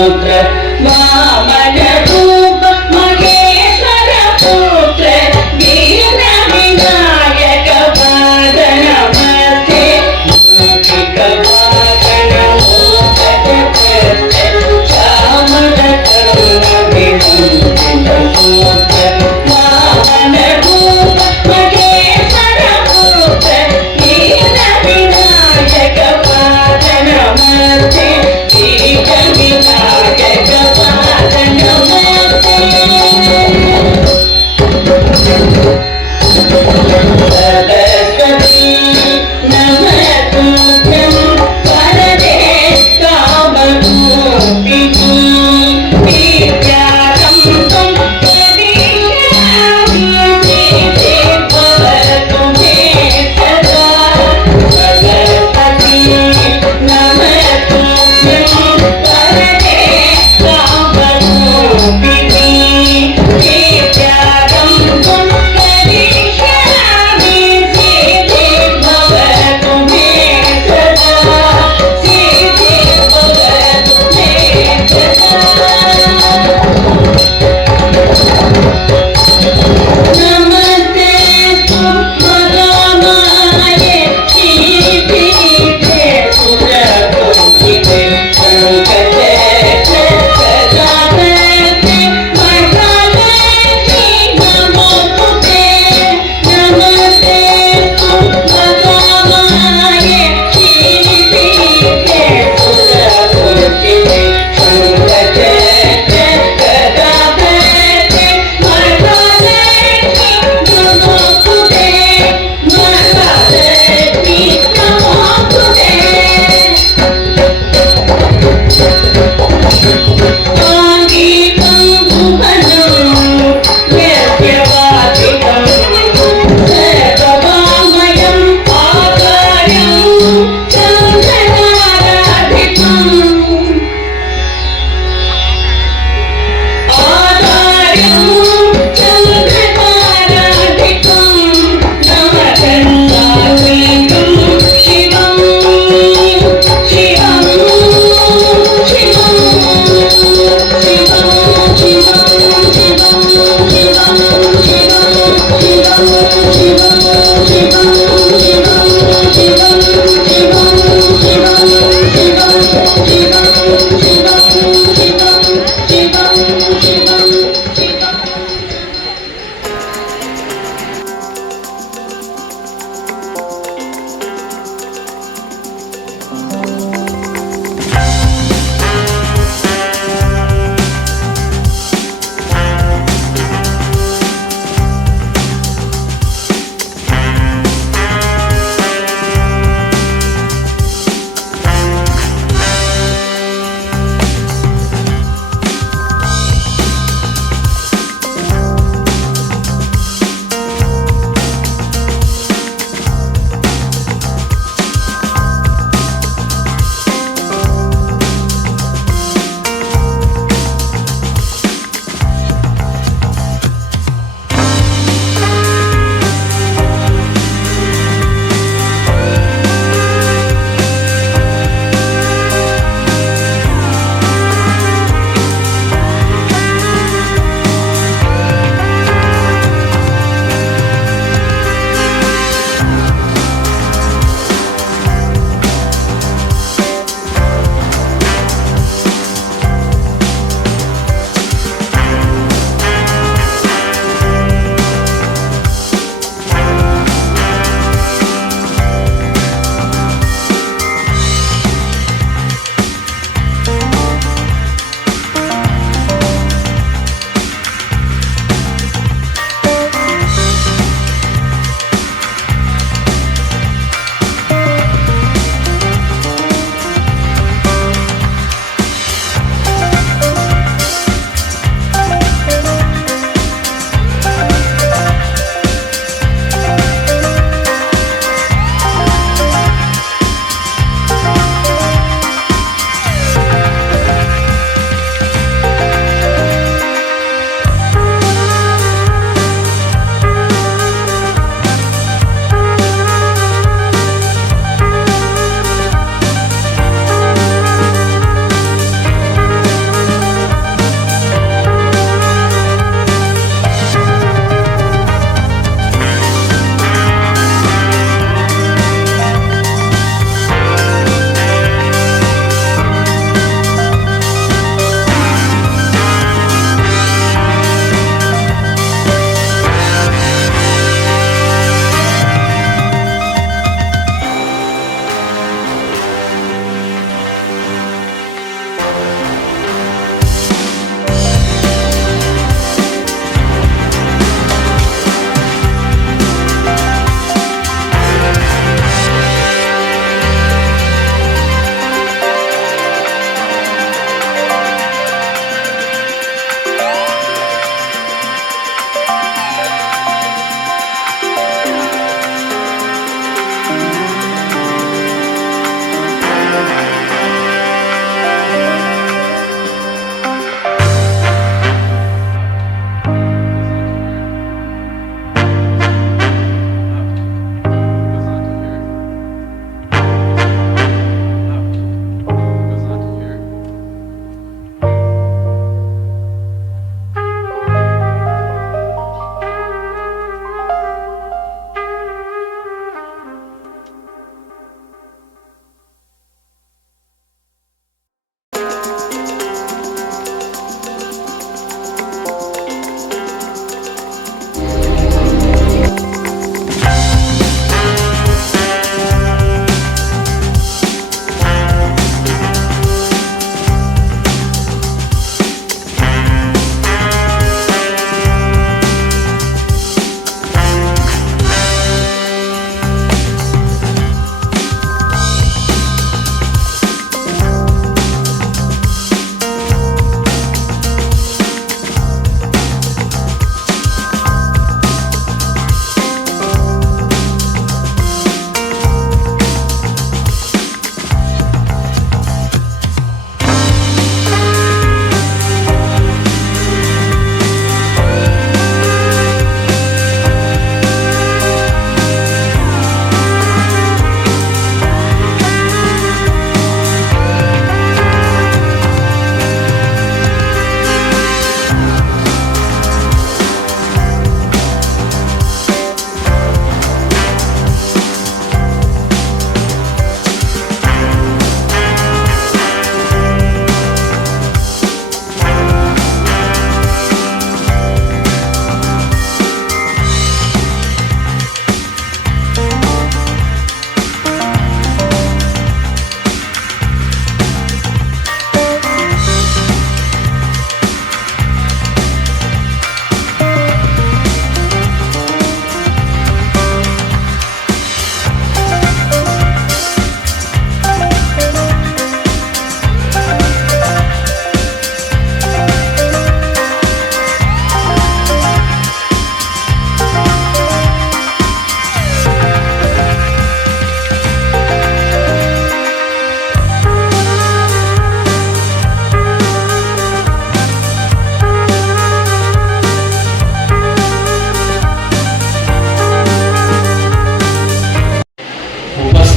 पुत्र वामन रूप महेश्वर पुत्र वीर विनायक पाद नमस्ते मूषिक वाहन मोदक प्रस्ते श्यामल करुण विमोचित सूत्र वामन रूप महेश्वर पुत्र वीर विनायक पाद नमस्ते वीर विनायक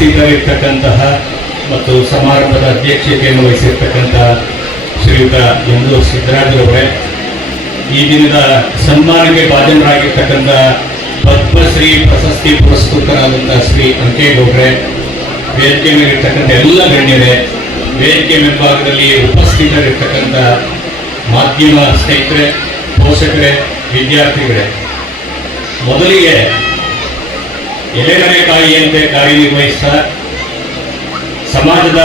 ಉಪಸ್ಥಿತರಿರ್ತಕ್ಕಂತಹ ಮತ್ತು ಸಮಾರಂಭದ ಅಧ್ಯಕ್ಷತೆಯನ್ನು ವಹಿಸಿರ್ತಕ್ಕಂಥ ಶ್ರೀಯುತ ಯಮದೂರು ಸಿದ್ದರಾಜರವರೇ, ಈ ದಿನದ ಸನ್ಮಾನಕ್ಕೆ ಭಾಜನರಾಗಿರ್ತಕ್ಕಂಥ ಪದ್ಮಶ್ರೀ ಪ್ರಶಸ್ತಿ ಪುರಸ್ಕೃತರಾದಂತಹ ಶ್ರೀ ಅಂಕೇಗೌಡ್ರೆ, ವೇದಿಕೆ ಮೇಲಿರ್ತಕ್ಕಂಥ ಎಲ್ಲ ಗಣ್ಯರೇ, ವೇದಿಕೆ ಮೇಲ್ಭಾಗದಲ್ಲಿ ಉಪಸ್ಥಿತರಿರ್ತಕ್ಕಂಥ ಮಾಧ್ಯಮ ಸ್ನೇಹಿತರೆ, ಪೋಷಕರೇ, ವಿದ್ಯಾರ್ಥಿಗಳೇ, ಮೊದಲಿಗೆ ಎಲೆಮರೆಕಾಯಿಯಂತೆ ಕಾರ್ಯನಿರ್ವಹಿಸ್ತಾ ಸಮಾಜದ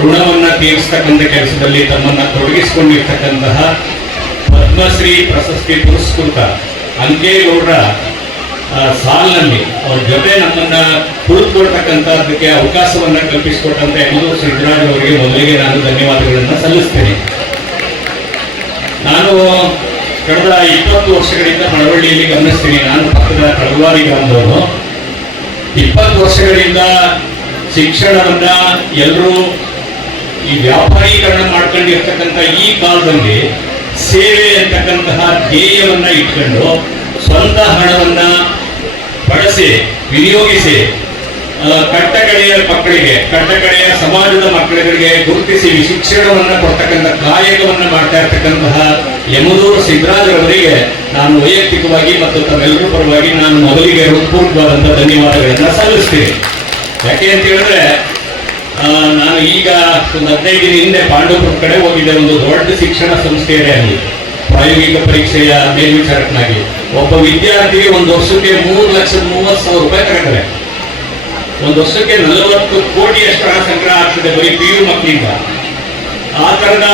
ಋಣವನ್ನು ತೀರಿಸ್ತಕ್ಕಂಥ ಕೆಲಸದಲ್ಲಿ ತಮ್ಮನ್ನು ತೊಡಗಿಸಿಕೊಂಡಿರ್ತಕ್ಕಂತಹ ಪದ್ಮಶ್ರೀ ಪ್ರಶಸ್ತಿ ಪುರಸ್ಕೃತ ಅಂಕೇಗೌಡರ ಸಾಲಿನಲ್ಲಿ ಅವ್ರ ಜೊತೆ ನಮ್ಮನ್ನ ಕುಳಿತುಕೊಳ್ತಕ್ಕಂಥದ್ದಕ್ಕೆ ಅವಕಾಶವನ್ನು ಕಲ್ಪಿಸಿಕೊಟ್ಟಂತ ಯಮದೂರು ಸಿದ್ದರಾಜ್ ಅವರಿಗೆ ಮೊದಲಿಗೆ ನಾನು ಧನ್ಯವಾದಗಳನ್ನು ಸಲ್ಲಿಸ್ತೇನೆ. ನಾನು ಕಳೆದ 20 ವರ್ಷಗಳಿಂದ ಮಳವಳ್ಳಿಯಲ್ಲಿ ಗಮನಿಸ್ತೀನಿ. ನಾನು ಪಕ್ಕದ ಕಳವಾರಿ ಗ್ರಾಮದವನು. 20 ವರ್ಷಗಳಿಂದ ಶಿಕ್ಷಣವನ್ನ ಎಲ್ಲರೂ ಈ ವ್ಯಾಪಾರೀಕರಣ ಮಾಡ್ಕೊಂಡಿರ್ತಕ್ಕಂಥ ಈ ಕಾಲದಲ್ಲಿ ಸೇವೆ ಅಂತಕ್ಕಂತಹ ಧ್ಯೇಯವನ್ನ ಇಟ್ಕೊಂಡು ಸ್ವಂತ ಹಣವನ್ನ ಬಳಸಿ ವಿನಿಯೋಗಿಸಿ ಕಟ್ಟಕಡೆಯ ಮಕ್ಕಳಿಗೆ, ಕಟ್ಟಕಡೆಯ ಸಮಾಜದ ಮಕ್ಕಳಿಗೆ ಗುರುತಿಸಿ ಶಿಕ್ಷಣವನ್ನ ಕೊಡ್ತಕ್ಕಂಥ ಕಾಯಕವನ್ನ ಮಾಡ್ತಾ ಇರ್ತಕ್ಕಂತಹ ಯಮದೂರು ಸಿದ್ದರಾಜರವರಿಗೆ ನಾನು ವೈಯಕ್ತಿಕವಾಗಿ ಮತ್ತು ತಮ್ಮೆಲ್ಲರೂ ಪರವಾಗಿ ನಾನು ಮೊದಲಿಗೆ ಹೃತ್ಪೂರ್ವಕವಾದಂತಹ ಧನ್ಯವಾದಗಳನ್ನ ಸಲ್ಲಿಸ್ತೀನಿ. ಯಾಕೆ ಅಂತ ಹೇಳಿದ್ರೆ, ನಾನು ಈಗ ಒಂದು 15 ದಿನ ಹಿಂದೆ ಪಾಂಡವಪುರ ಕಡೆ ಹೋಗಿದ್ದೆ. ಒಂದು ದೊಡ್ಡ ಶಿಕ್ಷಣ ಸಂಸ್ಥೆಯೇ ಅಲ್ಲಿ ಪ್ರಾಯೋಗಿಕ ಪರೀಕ್ಷೆಯ ಮೇಲ್ವಿಚಾರಕನಾಗಿ ಒಬ್ಬ ವಿದ್ಯಾರ್ಥಿಗೆ ಒಂದು ವರ್ಷಕ್ಕೆ 3,30,000 ರೂಪಾಯಿ ತಗೊಳ್ತಾರೆ. ಒಂದು ವರ್ಷಕ್ಕೆ 40 ಕೋಟಿಯಷ್ಟು ಹಣ ಸಂಗ್ರಹ ಆಗ್ತದೆ ಬರೀ PU ಮಕ್ಕಳಿಂದ. ಆ ತರದ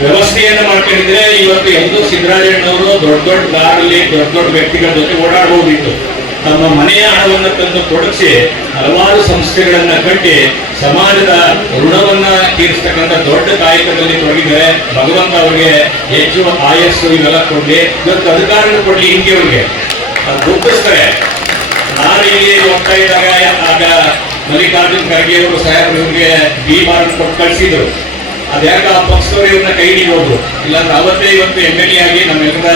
ವ್ಯವಸ್ಥೆಯನ್ನು ಮಾಡ್ಕೊಂಡಿದ್ರೆ ಇವತ್ತು ಯಮದೂರು ಸಿದ್ದರಾಜಣ್ಣವರು ದೊಡ್ಡ ದೊಡ್ಡ ಕಾರಲ್ಲಿ ದೊಡ್ಡ ದೊಡ್ಡ ವ್ಯಕ್ತಿಗಳ ಜೊತೆ ಓಡಾಡಬಹುದಿತ್ತು. ತಮ್ಮ ಮನೆಯ ಹಣವನ್ನು ತಂದು ತೊಡಗಿಸಿ ಹಲವಾರು ಸಂಸ್ಥೆಗಳನ್ನ ಕಟ್ಟಿ ಸಮಾಜದ ಋಣವನ್ನ ತೀರಿಸ್ತಕ್ಕಂಥ ದೊಡ್ಡ ಕಾಯಕದಲ್ಲಿ ತೊಡಗಿದರೆ ಭಗವಂತ ಅವರಿಗೆ ಹೆಚ್ಚು ಆಯಸ್ಸು ಇವೆಲ್ಲ ಕೊಡ್ಲಿ, ಇವತ್ತು ಅಧಿಕಾರಗಳು ಕೊಡ್ಲಿ, ಹಿಂಗೆ ಅವ್ರಿಗೆ ಗುರುತಿಸ್ತಾರೆ. ನಾನು ಇಲ್ಲಿ ಹೋಗ್ತಾ ಇದ್ದಾಗ ಆಗ ಮಲ್ಲಿಕಾರ್ಜುನ್ ಖರ್ಗೆ ಅವರು ಸಾಹೇಬರು ಇವ್ರಿಗೆ B.Pharm ಕೊಟ್ಟು ಕಳಿಸಿದ್ರು. ಅದ್ಯಾಕ ಆ ಪಕ್ಷದವರು ಇವ್ರನ್ನ ಕೈ ಹಿಡಿಯೋದು, ಇಲ್ಲಾಂದ್ರೆ ಅವತ್ತೇ ಇವತ್ತು MLA ಆಗಿ ನಮ್ಮೆಲ್ಲರ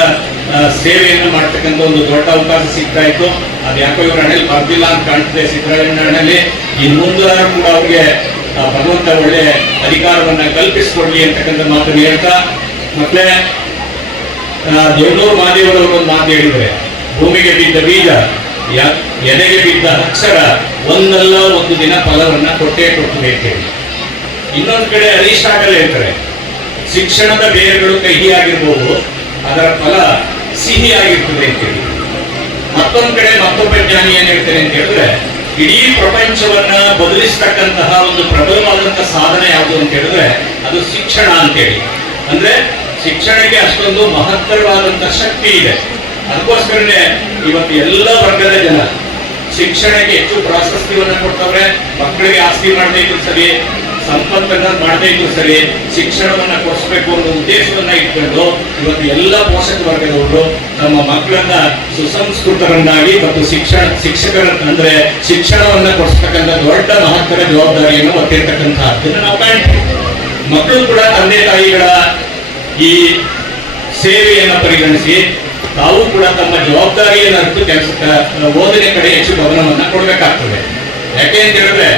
ಸೇವೆಯನ್ನು ಮಾಡ್ತಕ್ಕಂಥ ಒಂದು ದೊಡ್ಡ ಅವಕಾಶ ಸಿಗ್ತಾ ಇತ್ತು. ಅದ್ಯಾಕೋ ಇವ್ರ ಹಣೆಯಲ್ಲಿ ಬರ್ದಿಲ್ಲ ಅಂತ ಕಾಣ್ತದೆ. ಸಿದ್ದರಾಮಯ್ಯ ಹಣೆಯಲ್ಲಿ ಇನ್ನು ಮುಂದೆ ಕೂಡ ಅವ್ರಿಗೆ ಭಗವಂತ ಒಳ್ಳೆ ಅಧಿಕಾರವನ್ನ ಕಲ್ಪಿಸಿಕೊಡ್ಲಿ ಅಂತಕ್ಕಂಥ ಮಾತನ್ನು ಹೇಳ್ತಾ, ಮತ್ತೆ ದೇವನೂರು ಮಹಾದೇವರವರು ಒಂದು ಮಾತು ಹೇಳಿದ್ರೆ, ಭೂಮಿಗೆ ಬಿದ್ದ ಬೀಜ ಎದೆಗೆ ಬಿದ್ದ ಅಕ್ಷರ ಒಂದಲ್ಲ ಒಂದು ದಿನ ಫಲವನ್ನ ಕೊಟ್ಟೇ ಕೊಡ್ತದೆ ಅಂತ ಹೇಳಿ. ಇನ್ನೊಂದು ಕಡೆ ಹರೀಶ್ ರಾಗಲ್ ಹೇಳ್ತಾರೆ, ಶಿಕ್ಷಣದ ಬೇರುಗಳು ಕಹಿಯಾಗಿರ್ಬೋದು, ಅದರ ಫಲ ಸಿಹಿ ಆಗಿರ್ತದೆ ಅಂತೇಳಿ. ಮತ್ತೊಂದು ಕಡೆ ಮತ್ತೊಬ್ಬ ಜ್ಞಾನಿ ಏನ್ ಹೇಳ್ತಾರೆ ಅಂತ ಹೇಳಿದ್ರೆ, ಇಡೀ ಪ್ರಪಂಚವನ್ನ ಬದಲಿಸ್ತಕ್ಕಂತಹ ಒಂದು ಪ್ರಬಲವಾದಂತಹ ಸಾಧನೆ ಯಾವುದು ಅಂತ ಹೇಳಿದ್ರೆ ಅದು ಶಿಕ್ಷಣ ಅಂತೇಳಿ. ಅಂದ್ರೆ ಶಿಕ್ಷಣಕ್ಕೆ ಅಷ್ಟೊಂದು ಮಹತ್ತರವಾದಂತಹ ಶಕ್ತಿ ಇದೆ. ಅದಕ್ಕೋಸ್ಕರನೇ ಇವತ್ತು ಎಲ್ಲ ವರ್ಗದ ಜನ ಶಿಕ್ಷಣಕ್ಕೆ ಹೆಚ್ಚು ಪ್ರಾಶಸ್ತ್ಯವನ್ನ ಕೊಡ್ತವ್ರೆ. ಮಕ್ಕಳಿಗೆ ಆಸ್ತಿ ಮಾಡದೇ ಇದ್ರು ಸರಿ, ಸಂಪತ್ತನ್ನ ಮಾಡದೇ ಇದ್ರು ಸರಿ, ಶಿಕ್ಷಣವನ್ನ ಕೊಡಿಸ್ಬೇಕು ಅನ್ನೋ ಉದ್ದೇಶವನ್ನ ಇಟ್ಕೊಂಡು ಇವತ್ತು ಎಲ್ಲ ಪೋಷಕ ವರ್ಗದವರು ತಮ್ಮ ಮಕ್ಕಳನ್ನ ಸುಸಂಸ್ಕೃತರನ್ನಾಗಿ ಮತ್ತು ಶಿಕ್ಷಕರ ಅಂದ್ರೆ ಶಿಕ್ಷಣವನ್ನ ಕೊಡಿಸ್ತಕ್ಕಂಥ ದೊಡ್ಡ ಮಹತ್ತರ ಜವಾಬ್ದಾರಿಯನ್ನು ಹೊತ್ತಿರ್ತಕ್ಕಂಥದ್ದನ್ನು ನಾವು ಕಾಣ್ತೀವಿ. ಮಕ್ಕಳು ಕೂಡ ತಂದೆ ತಾಯಿಗಳ ಈ ಸೇವೆಯನ್ನು ಪರಿಗಣಿಸಿ ತಾವು ಕೂಡ ತಮ್ಮ ಜವಾಬ್ದಾರಿಯನ್ನು ಅರಿತು ಕೆಲಸಕ್ಕೆ ಓದಿನ ಕಡೆ ಹೆಚ್ಚು ಗಮನವನ್ನ ಕೊಡಬೇಕಾಗ್ತದೆ. ಯಾಕೆ ಅಂತ ಹೇಳಿದ್ರೆ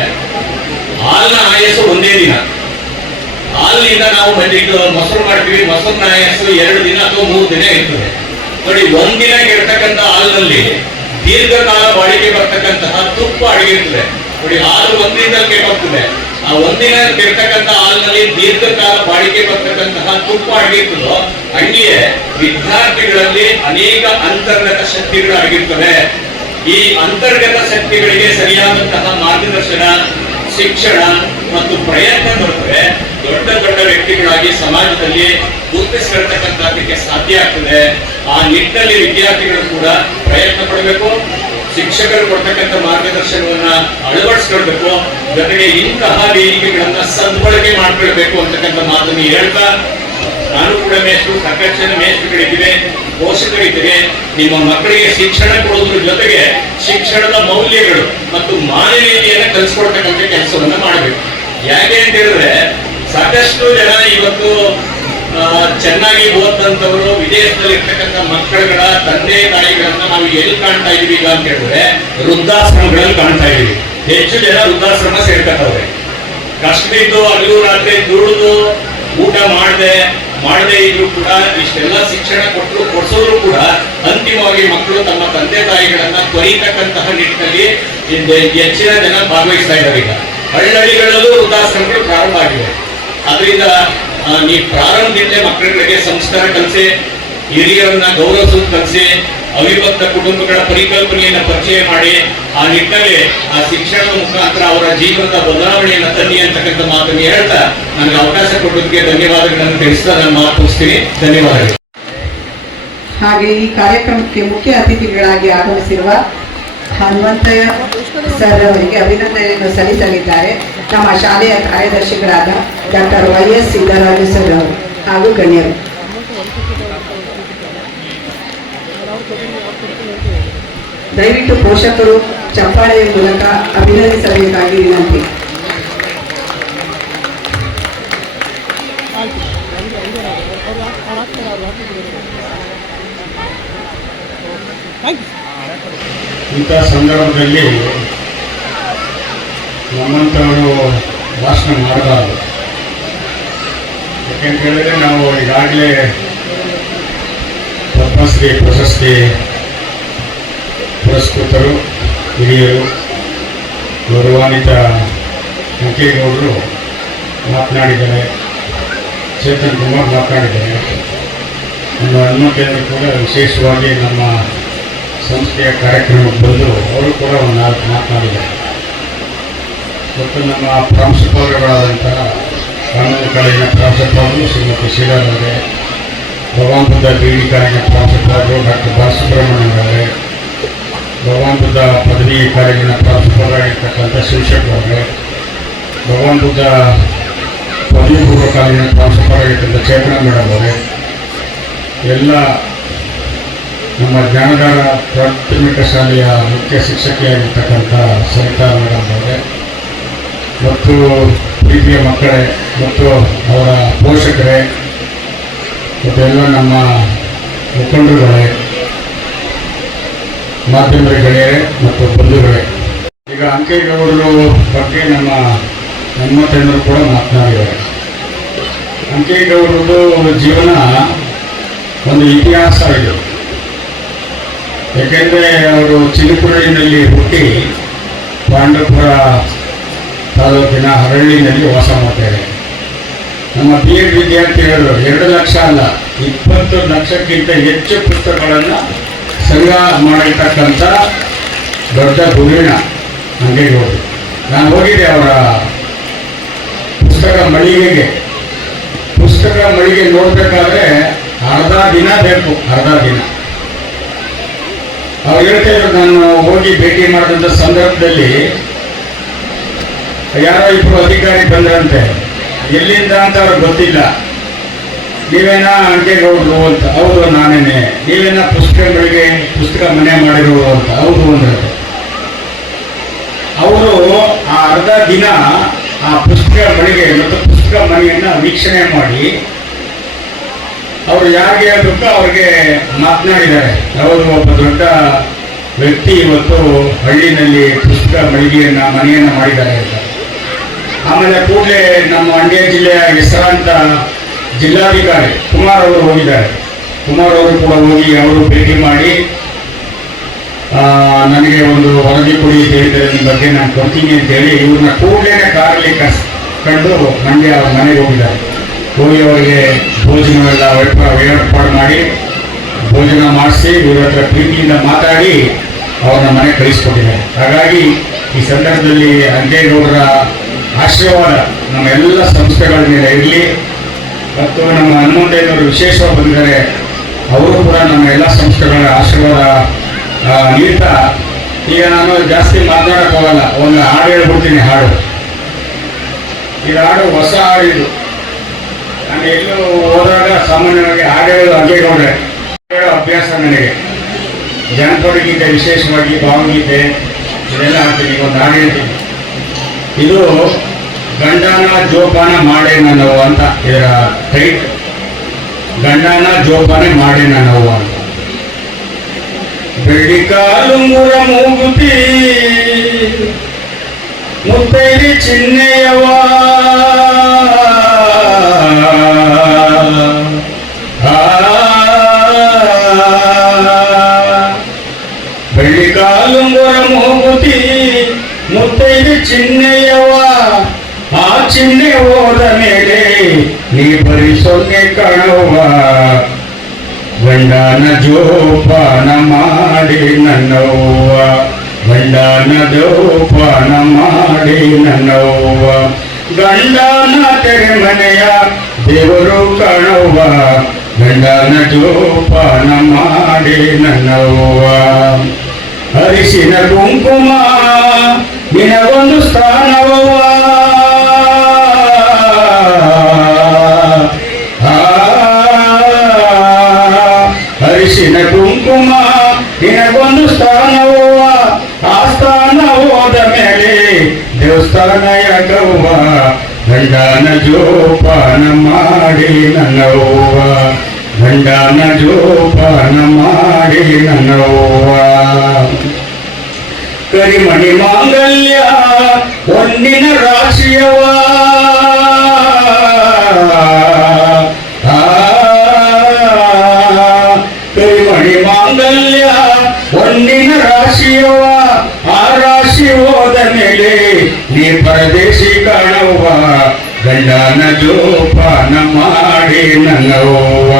ಹಾಲಿನ ಆಯಸ್ಸು ಒಂದೇ ದಿನ. ಹಾಲಿನಿಂದ ನಾವು ಮೊಸರು ಮಾಡ್ತೀವಿ, ಮೊಸರಿನ ಆಯಸ್ಸು 2 ದಿನ ಅಥವಾ 3 ದಿನ ಇರ್ತದೆ. ನೋಡಿ, ಒಂದಿನ ಇರ್ತಕ್ಕಂಥ ಹಾಲಿನಲ್ಲಿ ದೀರ್ಘಕಾಲ ಬಾಳಿಕೆ ಬರ್ತಕ್ಕಂತಹ ತುಪ್ಪ ಅಡಗಿರ್ತದೆ. ನೋಡಿ, ಹಾಲು ಒಂದಿನಕ್ಕೆ ಬರ್ತದೆ. ಆ ಒಂದಿನ ಇರ್ತಕ್ಕಂಥ ಹಾಲಿನಲ್ಲಿ ದೀರ್ಘಕಾಲ ಬಾಳಿಕೆ ಬರ್ತಕ್ಕಂತಹ ತುಪ್ಪ ಅಡಗಿರ್ತದೋ ಹಂಗೆಯೇ ವಿದ್ಯಾರ್ಥಿಗಳಲ್ಲಿ ಅನೇಕ ಅಂತರ್ಗತ ಶಕ್ತಿಗಳು ಅಡಗಿರ್ತವೆ. ಈ ಅಂತರ್ಗತ ಶಕ್ತಿಗಳಿಗೆ ಸರಿಯಾದಂತಹ ಮಾರ್ಗದರ್ಶನ, ಶಿಕ್ಷಣ ಮತ್ತು ಪ್ರಯತ್ನ ಬರ್ತವೆ. ದೊಡ್ಡ ದೊಡ್ಡ ವ್ಯಕ್ತಿಗಳಾಗಿ ಸಮಾಜದಲ್ಲಿ ಗುರುತಿಸಿರ್ತಕ್ಕಂಥದ್ದಕ್ಕೆ ಸಾಧ್ಯ ಆಗ್ತದೆ. ಆ ನಿಟ್ಟಿನಲ್ಲಿ ವಿದ್ಯಾರ್ಥಿಗಳು ಕೂಡ ಪ್ರಯತ್ನ ಪಡಬೇಕು. ಶಿಕ್ಷಕರು ಕೊಡ್ತಕ್ಕಂಥ ಮಾರ್ಗದರ್ಶನವನ್ನ ಅಳವಡಿಸ್ಕೊಳ್ಬೇಕು. ಜೊತೆಗೆ ಇಂತಹ ವೇದಿಕೆಗಳನ್ನ ಸದ್ಬಳಕೆ ಮಾಡ್ಕೊಳ್ಬೇಕು ಅಂತಕ್ಕಂಥ ಮಾತನ್ನು ಹೇಳ್ತಾ, ನಾನು ಕೂಡ ಮೇಷ್ಟ್ರು, ಸಾಕಷ್ಟು ಜನ ಮೇಷ್ಟ್ರುಗಳಿದ್ದೀವಿ, ಪೋಷಕರಿದ್ದೀವಿ. ನಿಮ್ಮ ಮಕ್ಕಳಿಗೆ ಶಿಕ್ಷಣ ಕೊಡೋದ್ರ ಜೊತೆಗೆ ಶಿಕ್ಷಣದ ಮೌಲ್ಯಗಳು ಮತ್ತು ಮಾನವೀಯತೆಯನ್ನು ಕಲಿಸ್ಕೊಡ್ತಕ್ಕಂಥ ಕೆಲಸವನ್ನ ಮಾಡಬೇಕು. ಯಾಕೆ ಅಂತ ಹೇಳಿದ್ರೆ ಸಾಕಷ್ಟು ಜನ ಇವತ್ತು ಚೆನ್ನಾಗಿ ಓದಂತವರು ವಿದೇಶದಲ್ಲಿ ಇರ್ತಕ್ಕಂಥ ಮಕ್ಕಳುಗಳ ತಂದೆ ತಾಯಿಗಳನ್ನ ನಾವು ಎಲ್ಲಿ ಕಾಣ್ತಾ ಇದೀವಿ ಈಗ ಅಂತ ಹೇಳಿದ್ರೆ ವೃದ್ಧಾಶ್ರಮಗಳಲ್ಲಿ ಕಾಣ್ತಾ ಇದೀವಿ. ಹೆಚ್ಚು ಜನ ವೃದ್ಧಾಶ್ರಮ ಸೇರ್ಕತ್ತವ್ರೆ. ಕಷ್ಟದಿದ್ದು ಹಗಲು ರಾತ್ರಿ ದುಡಿದು ಊಟ ಮಾಡದೆ ಇದ್ರು ಕೂಡ ಇಷ್ಟೆಲ್ಲ ಶಿಕ್ಷಣ ಕೊಡಿಸೋದ್ರು ಕೂಡ ಅಂತಿಮವಾಗಿ ಮಕ್ಕಳು ತಮ್ಮ ತಂದೆ ತಾಯಿಗಳನ್ನ ತೊರೀತಕ್ಕಂತಹ ನಿಟ್ಟಿನಲ್ಲಿ ಹೆಚ್ಚಿನ ಜನ ಭಾಗವಹಿಸ್ತಾ ಇದ್ದಾರೆ. ಈಗ ಹಳ್ಳಿಗಳಲ್ಲೂ ವೃದ್ಧಾಶ್ರಮಗಳು ಪ್ರಾರಂಭ ಆಗಿವೆ. ಅದರಿಂದ ನೀವು ಪ್ರಾರಂಭದಿಂದಲೇ ಮಕ್ಕಳಿಗೆ ಸಂಸ್ಕಾರ ಕಲಿಸಿ, ಹಿರಿಯರನ್ನ ಗೌರವಿಸೋದು ಕಲಿಸಿ, ಅವಿಭಕ್ತ ಕುಟುಂಬಗಳ ಪರಿಕಲ್ಪನೆಯನ್ನ ಪರಿಚಯ ಮಾಡಿ ಆ ನಿಟ್ಟಿನಲ್ಲಿ ಆ ಶಿಕ್ಷಣದ ಮುಖಾಂತರ ಅವರ ಜೀವನದ ಬದಲಾವಣೆಯನ್ನ ತನ್ನಿ ಅಂತಕ್ಕಂಥ ಮಾತನ್ನು ಹೇಳ್ತಾ ನನಗೆ ಅವಕಾಶ ಕೊಡೋದಕ್ಕೆ ಧನ್ಯವಾದಗಳನ್ನು ತಿಳಿಸ್ತಾ ನಾನು ಮಾತು ಮುಗಿಸ್ತೀನಿ. ಧನ್ಯವಾದಗಳು. ಹಾಗೆ ಈ ಕಾರ್ಯಕ್ರಮಕ್ಕೆ ಮುಖ್ಯ ಅತಿಥಿಗಳಾಗಿ ಆಗಮಿಸಿರುವ ಹನುಮಂತಯ್ಯ ಸರ್ ಅವರಿಗೆ ಅಭಿನಂದನೆಯನ್ನು ಸಲ್ಲಿಸಲಿದ್ದಾರೆ ನಮ್ಮ ಶಾಲೆಯ ಕಾರ್ಯದರ್ಶಿಗಳಾದ ಡಾಕ್ಟರ್ YS ಸಿದ್ದರಾಜು ಸರ್ ಅವರು ಹಾಗೂ ಗಣ್ಯರು. ದಯವಿಟ್ಟು ಪೋಷಕರು ಚಪ್ಪಾಳೆಯ ಮೂಲಕ ಅಭಿನಂದಿಸಬೇಕಾಗಿ ವಿನಂತಿ. ಇಂಥ ಸಂದರ್ಭದಲ್ಲಿ ನಮ್ಮಂಥವರು ಭಾಷಣ ಮಾಡಬಾರದು. ಯಾಕೆಂತ ಹೇಳಿದ್ರೆ ನಾವು ಈಗಾಗಲೇ ಪದ್ಮಶ್ರೀ ಪ್ರಶಸ್ತಿ ಪುರಸ್ಕೃತರು, ಹಿರಿಯರು, ಗೌರವಾನ್ವಿತ ಅಂಕೇಗೌಡರು ಮಾತನಾಡಿದ್ದಾರೆ, ಚೇತನ್ ಕುಮಾರ್ ಮಾತನಾಡಿದ್ದಾರೆ. ನಮ್ಮ ಹನುಮಂತಯ್ಯರು ಕೂಡ ವಿಶೇಷವಾಗಿ ನಮ್ಮ ಸಂಸ್ಥೆಯ ಕಾರ್ಯಕ್ರಮಕ್ಕೆ ಬಂದು ಅವರು ಕೂಡ ಒಂದು 4 ಮಾತನಾಡಿದ್ದಾರೆ. ಮತ್ತು ನಮ್ಮ ಪ್ರಾಂಶುಪಾಲರುಗಳಾದಂತಹ ಕಾನೂನು ಕಾಲೇಜಿನ ಪ್ರಾಂಶುಪಾಲರು ಶ್ರೀಮತಿ ಶೀಲಾರವರೇ, ಭಗವಾನ್ ಬುದ್ಧ BD ಕಾಲೇಜಿನ ಪ್ರಾಂಶುಪಾಲರು ಡಾಕ್ಟರ್ ಬಾಲಸುಬ್ರಹ್ಮಣ್ಯರವರೇ, ಭಗವಾನ್ ಬುದ್ಧ ಪದವಿ ಕಾಲೇಜಿನ ಪ್ರಾಂಶುಪಾಲರಾಗಿರ್ತಕ್ಕಂಥ ಶಿವಶೇಖರ್ ಅವರೇ, ಭಗವಾನ್ ಬುದ್ಧ ಪದವಿ ಪೂರ್ವ ಕಾಲೇಜಿನ ಪ್ರಾಂಶುಪಾಲರಾಗಿರ್ತಕ್ಕಂಥ ಚೇತನ ಮೇಡಮ್ ಅವರೇ, ಎಲ್ಲ ನಮ್ಮ ಜ್ಞಾನಗಾರ ಪ್ರಾಥಮಿಕ ಶಾಲೆಯ ಮುಖ್ಯ ಶಿಕ್ಷಕಿಯಾಗಿರ್ತಕ್ಕಂಥ ಸರಿತಾ ಮೇಡಮ್ ಅವರೇ, ಮತ್ತು ಪ್ರೀತಿಯ ಮಕ್ಕಳೇ ಮತ್ತು ಅವರ ಪೋಷಕರೇ, ಮತ್ತೆಲ್ಲ ನಮ್ಮ ಮುಖಂಡರುಗಳೇ, ಮಾಧ್ಯಮದ ಗೆಳೆಯರೇ ಮತ್ತು ಬಂಧುಗಳೇ. ಈಗ ಅಂಕೇಗೌಡರು ಬಗ್ಗೆ ನಮ್ಮ ಹನುಮಂತಯ್ಯನವರು ಕೂಡ ಮಾತನಾಡಿದ್ದಾರೆ. ಅಂಕೇಗೌಡರದು ಜೀವನ ಒಂದು ಇತಿಹಾಸ ಇದೆ. ಯಾಕೆಂದರೆ ಅವರು ಚಿನ್ನಪುರಳಿನಲ್ಲಿ ಹುಟ್ಟಿ ಪಾಂಡವಪುರ ತಾಲೂಕಿನ ಹರಳ್ಳಿನಲ್ಲಿ ವಾಸ ಮಾಡ್ತಾರೆ. ನಮ್ಮ B.Ed ವಿದ್ಯಾರ್ಥಿಗಳು 2 ಲಕ್ಷ ಅಲ್ಲ 20 ಲಕ್ಷಕ್ಕಿಂತ ಹೆಚ್ಚು ಪುಸ್ತಕಗಳನ್ನು ಸಂಗ್ರಹ ಮಾಡಿರ್ತಕ್ಕಂಥ ದೊಡ್ಡ ಗುರುವಿನ ಅಂಗೇಗೌಡರು. ನಾನು ಹೋಗಿದ್ದೆ ಅವರ ಪುಸ್ತಕ ಮಳಿಗೆ ನೋಡಬೇಕಾದ್ರೆ ಅರ್ಧ ದಿನ ಬೇಕು. ಅವ್ರು ಹೇಳ್ತಿದ್ರು, ನಾನು ಹೋಗಿ ಭೇಟಿ ಮಾಡಿದಂಥ ಸಂದರ್ಭದಲ್ಲಿ ಯಾರೋ 2 ಅಧಿಕಾರಿ ಬಂದ್ರಂತೆ. ಎಲ್ಲಿಂದ ಅಂತ ಅವ್ರಿಗೆ ಗೊತ್ತಿಲ್ಲ. ನೀವೇನಾ ಅಂಕೇಗೌಡರು ಅಂತ? ಹೌದು ನಾನೇನೆ. ನೀವೇನಾ ಪುಸ್ತಕ ಮನೆ ಮಾಡಿರೋರು ಅಂತ? ಹೌದು ಅಂದ್ರೆ. ಅವರು ಆ ಅರ್ಧ ದಿನ ಆ ಪುಸ್ತಕ ಮಳಿಗೆ ಮತ್ತು ಪುಸ್ತಕ ಮನೆಯನ್ನ ವೀಕ್ಷಣೆ ಮಾಡಿ ಅವರು ಯಾರಿಗೆ ಹೇಳ್ಬೇಕು ಅವ್ರಿಗೆ ಮಾತನಾಡಿದ್ದಾರೆ. ಅವರು ಒಬ್ಬ ದೊಡ್ಡ ವ್ಯಕ್ತಿ ಇವತ್ತು ಹಳ್ಳಿನಲ್ಲಿ ಪುಸ್ತಕ ಮನೆಯನ್ನ ಮಾಡಿದ್ದಾರೆ ಅಂತ. ಆಮೇಲೆ ಕೂಡಲೇ ನಮ್ಮ ಮಂಡ್ಯ ಜಿಲ್ಲೆಯ ಹೆಸರಾಂತ ಜಿಲ್ಲಾಧಿಕಾರಿ ಕುಮಾರ್ ಅವರು ಹೋಗಿದ್ದಾರೆ. ಕುಮಾರ್ ಅವರು ಕೂಡ ಹೋಗಿ ಅವರು ಭೇಟಿ ಮಾಡಿ ನನಗೆ ಒಂದು ವರದಿ ಕೊಡಿ ಅಂತ ಹೇಳಿದರೆ ನಿಮ್ಮ ಬಗ್ಗೆ ನಾನು ಕೊಡ್ತೀನಿ ಅಂತೇಳಿ ಇವ್ರನ್ನ ಕೂಡಲೇ ಕಾರಲ್ಲಿ ಕಂಡು ಮಂಡ್ಯ ಅವ್ರ ಮನೆಗೆ ಹೋಗಿದ್ದಾರೆ. ಹೋಗಿ ಅವರಿಗೆ ಭೋಜನವೆಲ್ಲ ಏರ್ಪಾಡು ಮಾಡಿ ಭೋಜನ ಮಾಡಿಸಿ ಇವ್ರ ಹತ್ರ ಪ್ರೀತಿಯಿಂದ ಮಾತಾಡಿ ಅವ್ರನ್ನ ಮನೆ ಕಳಿಸ್ಕೊಟ್ಟಿದ್ದಾರೆ. ಹಾಗಾಗಿ ಈ ಸಂದರ್ಭದಲ್ಲಿ ಅಂಕೇಗೌಡರ ಆಶೀರ್ವಾದ ನಮ್ಮ ಎಲ್ಲ ಸಂಸ್ಥೆಗಳ ಮೇಲೆ ಇರಲಿ. ಮತ್ತು ನಮ್ಮ ಹನುಮಂತಯ್ಯನವರು ವಿಶೇಷವಾಗಿ ಬಂದಿದ್ದಾರೆ. ಅವರು ಕೂಡ ನಮ್ಮ ಎಲ್ಲ ಸಂಸ್ಥೆಗಳ ಆಶೀರ್ವಾದ ನೀಡ್ತಾ, ಈಗ ನಾನು ಜಾಸ್ತಿ ಮಾತನಾಡಕ್ಕೆ ಹೋಗಲ್ಲ, ಒಂದು ಹಾಡು ಹೇಳ್ಬಿಡ್ತೀನಿ. ಈ ಹಾಡು ಹೊಸ ಹಾಡು ಇದು. ನಾನು ಎಲ್ಲೂ ಹೋದಾಗ ಸಾಮಾನ್ಯವಾಗಿ ಹಾಡು ಹೇಳೋದು ಅಂಕೇಗೌಡ್ರೆ ಹೇಳೋ ಅಭ್ಯಾಸ ನನಗೆ. ಜಾನಪದ ಗೀತೆ, ವಿಶೇಷವಾಗಿ ಭಾವಗೀತೆ ಇದೆಲ್ಲ ಹಾಡ್ತೀನಿ. ಒಂದು ಹಾಡು ಹೇಳ್ತೀನಿ. ಇದು ಗಂಡನ ಜೋಪಾನ ಮಾಡೇನೋ ಅಂತ ಇದರ ಟೈಟ್. ಗಂಡನ ಜೋಪಾನೆ ಮಾಡಿ ನನ್ನವ್ವ. ಬೆಳ್ಳಿ ಕಾಲುಂಗುರ ಮೂಗುತಿ ಮುತ್ತೈದೆ ಚಿನ್ನೆಯವ್ವ, ಬೆಳ್ಳಿ ಕಾಲುಂಗುರ ಮೂಗುತಿ ಮುತ್ತೈದೆ ಚಿನ್ನೆಯವ್ವ, ಆ ಚಿಹ್ನೆ ಹೋದ ಮೇಲೆ ನೀ ಬರಿ ಸೊನ್ನೆ ಕಾಣವ್ವ. ಗಂಡನ ಜೋಪಾನ ಮಾಡಿ ನನ್ನವ್ವ, ಗಂಡನ ಜೋಪಾನ ಮಾಡಿ ನನ್ನವ್ವ. ಗಂಡನ ತೆರೆಮನೆಯ ದೇವರು ಕಾಣವ್ವ, ಗಂಡನ ಜೋಪಾನ ಮಾಡಿ ನನ್ನವ್ವ. ಅರಿಶಿನ ಕುಂಕುಮ ನಿನಗೊಂದು ಸ್ಥಾನವವ್ವ, ಅರಿಶಿನ ಕುಂಕುಮ ನಿನಗೊಂದು ಸ್ಥಾನವ್ವ. ಆ ಸ್ಥಾನ ಹೋದ ಮೇಲೆ ದೇವಸ್ಥಾನ ಯಾಕವ್ವ. ಗಂಡನ ಜೋಪಾನ ಮಾಡಿ ನನ್ನವ್ವ, ಗಂಡನ ಜೋಪಾನ ಮಾಡಿ ನನ್ನವ್ವ. ಕರಿಮಣಿ ಮಾಂಗಲ್ಯ ಹೊನ್ನಿನ ರಾಶಿಯವ್ವ, ಕರಿಮಣಿ ಮಾಂಗಲ್ಯ ಹೊನ್ನಿನ ರಾಶಿಯವ್ವ. ಆ ರಾಶಿ ಹೋದ ಮೇಲೆ ನೀ ಪರದೇಶಿ ಕಾಣವ್ವ. ಗಂಡನ ಜೋಪಾನ ಮಾಡಿ ನನ್ನವ್ವ,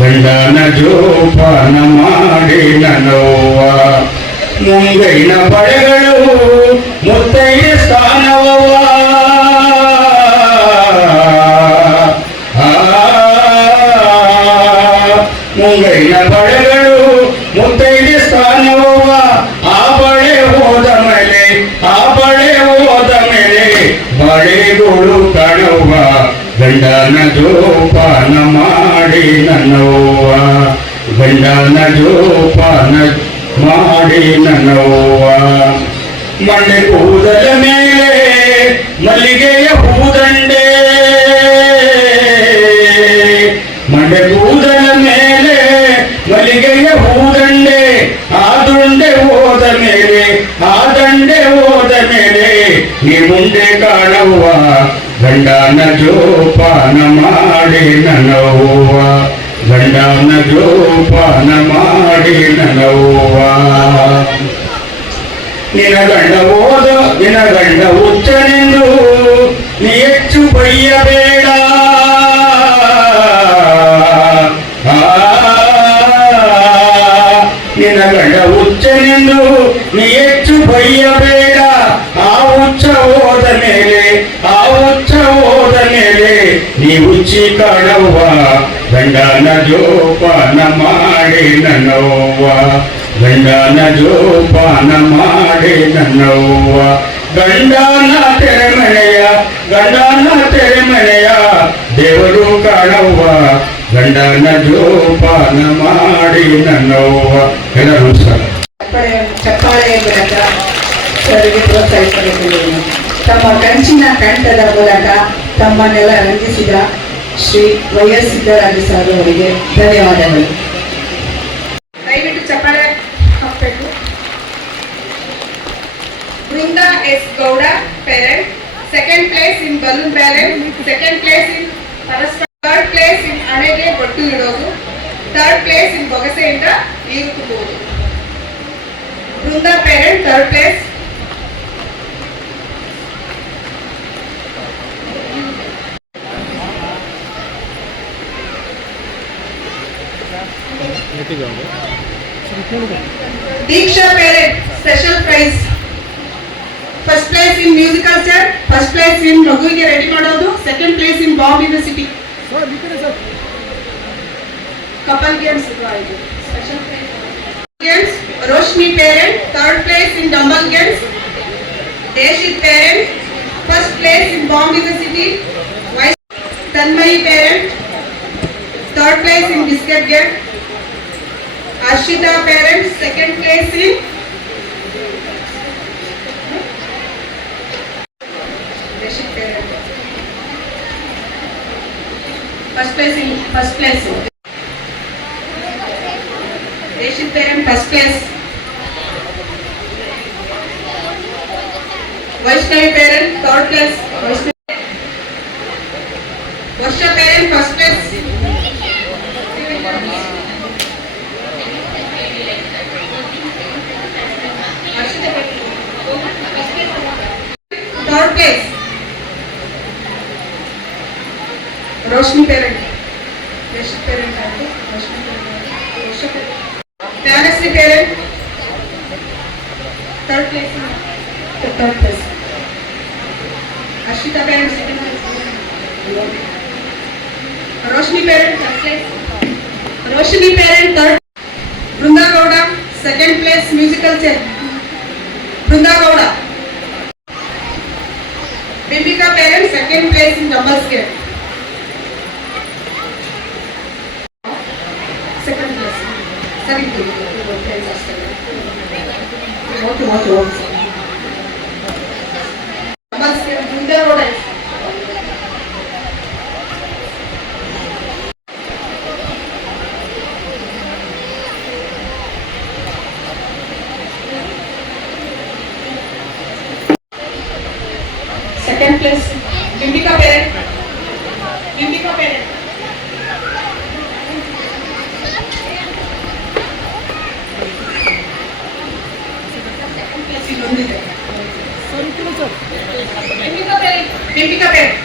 ಗಂಡನ ಜೋಪಾನ ಮಾಡಿ ನನ್ನವ್ವ. ಮುಂಗೈನ ಬಳೆಗಳು ಮುತ್ತೈದೆ ಸ್ಥಾನವವ್ವ, ಮುಂಗೈನ ಬಳೆಗಳು ಮುತ್ತೈದೆ ಸ್ಥಾನವವ್ವ. ಆ ಬಳೆ ಹೋದ ಮೇಲೆ, ಆ ಬಳೆ ಹೋದ ಮೇಲೆ ಬಳೆಗಳು ಕಾಣವ್ವ. ಗಂಡನ ಜೋಪಾನ ಮಾಡಿ ನನ್ನವ್ವ, ಗಂಡನ ಜೋಪಾನ ಮಾಡಿ ನನ್ನವ್ವ. ಮಂಡೆ ಕೂದಲ ಮೇಲೆ ಮಲ್ಲಿಗೆಯ ಹೂದಂಡೆ, ಮಂಡೆ ಕೂದಲ ಮೇಲೆ ಮಲ್ಲಿಗೆಯ ಹೂದಂಡೆ. ಆ ದುಂಡೆ ಹೋದ ಮೇಲೆ, ಆ ದಂಡೆ ಹೋದ ಮೇಲೆ ನೀ ಮುಂದೆ ಕಾಣವ್ವ. ಗಂಡನ ಜೋಪಾನ ಮಾಡಿ ನನ್ನವ್ವ, ಗಂಡನ ಜೋಪಾನ ಮಾಡಿ ನನ್ನವ್ವ. ನಿನ ಗಂಡ ಹೋದ, ನಿನ ಗಂಡ ಹುಚ್ಚನೆಂದು ನೀ ಹೆಚ್ಚು ಬೈಯಬೇಡ. ನಿನ ಗಂಡ ಹುಚ್ಚನೆಂದು ನೀ ಹೆಚ್ಚು ಬೈಯಬೇಡ. ಆ ಹುಚ್ಚ ಹೋದ ಮೇಲೆ, ಆ ಹುಚ್ಚ ಹೋದ ಮೇಲೆ ನೀ ಹುಚ್ಚಿ ಕಾಣವ್ವ. ಗಂಡನ ಜೋಪಾನ ಮಾಡಿ ನನ್ನವ್ವ, ಗಂಡನ ಜೋಪಾನ ಮಾಡಿ ನನ್ನವ್ವ. ಗಂಡನ ತೆರೆಮನೆಯ, ಗಂಡನ ತೆರೆಮನೆಯ ದೇವರು ಕಾಣವ್ವ. ಗಂಡನ ಜೋಪಾನ ಮಾಡಿ ನನ್ನವ್ವ. ಎಲ್ಲರೂ ಸರ್ ಚಪ್ಪಾಳೆಯ ಮೂಲಕ ಅವರಿಗೆ ಪ್ರೋತ್ಸಾಹಿಸಬೇಕು. ತಮ್ಮ ಕಂಚಿನ ಕಂಠದ ಮೂಲಕ ತಮ್ಮನ್ನೆಲ್ಲ ರಂಜಿಸಿದ ಶ್ರೀ ವೈಎಸ್ ಸಿದ್ದರಾಜ ಸರ್ ಅವರಿಗೆ ಧನ್ಯವಾದಗಳು. ದಯವಿಟ್ಟು ಚಪ್ಪಾಳೆ ಹಾಕಬೇಕು. Brunda S. Gowda, parent. Second place in balloon balance. Second place in Paraspa. Third place in Anege Bottu Idodu. Third place in Bogaseಯಿಂದ ನೀರು ತುಂಬುವುದು. Brunda parent, third place. Diksha parent, special prize. First place in musical chair, first place in ಮಗುವಿಗೆ ready ಮಾಡೋದು, second place in bomb in the city. Couple games special prize. Games, Roshni parent, third place in dumbbell games. Deshit parent, first place in bomb in the city. Vice Tanmayi parent, third place in biscuit game. Ashita parents, second place in Deshit parent. first place in first place. Reshit parent first place. Vaishnavi parent third place. Varsha parent first place. Third place. Roshni parent. Reshit parent. Roshni parent. Varsha parent. Dhanasri parent. Third place. Third place. Ashita parent second place. Roshni parent third place. Roshni parent third. Brunda Gowda second place musical chair. Brunda Gowda. Bibika parent second place in double scale. Second place. Sorry, double scale. Brunda Gowda. Second place, Bibika parent. Bibika parent. Second place in Bibika parent. Bibika parent.